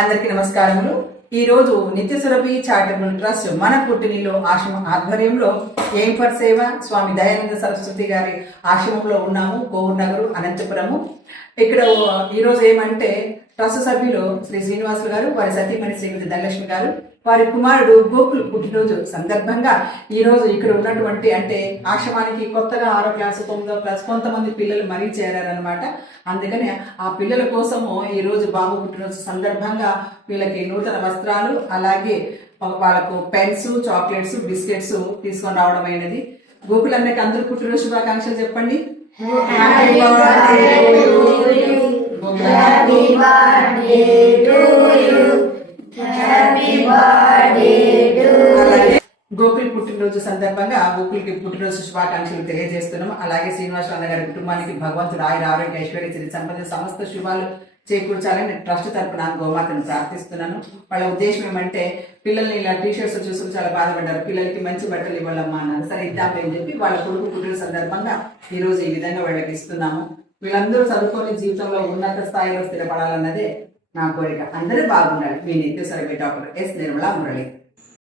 అందరికీ నమస్కారములు. ఈ రోజు నిత్య సురభి చారిటబుల్ ట్రస్ట్ మన పుట్టినిల్లు ఆశ్రమం ఆధ్వర్యంలో ఎయిం ఫర్ సేవ స్వామి దయానంద సరస్వతి గారి ఆశ్రమంలో ఉన్నాము. కోవూరు నగరు, అనంతపురము. ఇక్కడ ఈరోజు ఏమంటే ట్రస్ట్ సభ్యులు శ్రీ శ్రీనివాసులు గారు, వారి సతీమణి శ్రీమతి ధనలక్ష్మి గారు, వారి కుమారుడు గోకుల్ పుట్టినరోజు సందర్భంగా ఈరోజు ఇక్కడ ఉన్నటువంటి అంటే ఆశ్రమానికి కొత్తగా 6వ క్లాసు 9వ క్లాసు కొంతమంది పిల్లలు మరీ చేరారనమాట. అందుకని ఆ పిల్లల కోసము ఈరోజు బాబు పుట్టినరోజు సందర్భంగా వీళ్ళకి నూతన వస్త్రాలు, అలాగే వాళ్ళకు పెన్స్, చాక్లెట్స్, బిస్కెట్స్ తీసుకొని రావడం అయినది. గోకుల్ అన్నకి అందరూ పుట్టినరోజు శుభాకాంక్షలు చెప్పండి. గోకుల్ పుట్టినరోజు సందర్భంగా గోకుల్కి పుట్టినరోజు శుభాకాంక్షలు తెలియజేస్తున్నాము. అలాగే శ్రీనివాసరావు గారి కుటుంబానికి భగవంతుడు ఆయుర ఆరోగ్య ఐశ్వర్య సిరి సంపద సమస్త శుభాలు చేకూర్చాలని ట్రస్ట్ తరపున గోమాతను ప్రార్థిస్తున్నాను. వాళ్ళ ఉద్దేశం ఏమంటే పిల్లల్ని ఇలా టీషర్ట్స్ చూసుకుని చాలా బాధపడ్డారు, పిల్లలకి మంచి బట్టలు ఇవ్వాలమ్మా అన్నారు. సరే ఇద్దాం అని చెప్పి వాళ్ళ కొడుకు పుట్టిన సందర్భంగా ఈరోజు ఈ విధంగా వాళ్ళకి ఇస్తున్నాము. వీళ్ళందరూ చదువుకొని జీవితంలో ఉన్నత స్థాయిలో స్థిరపడాలన్నదే నా కోరిక. అందరూ బాగుండాలి. మీ నిత్య survey doctor yes Nirmala Murali.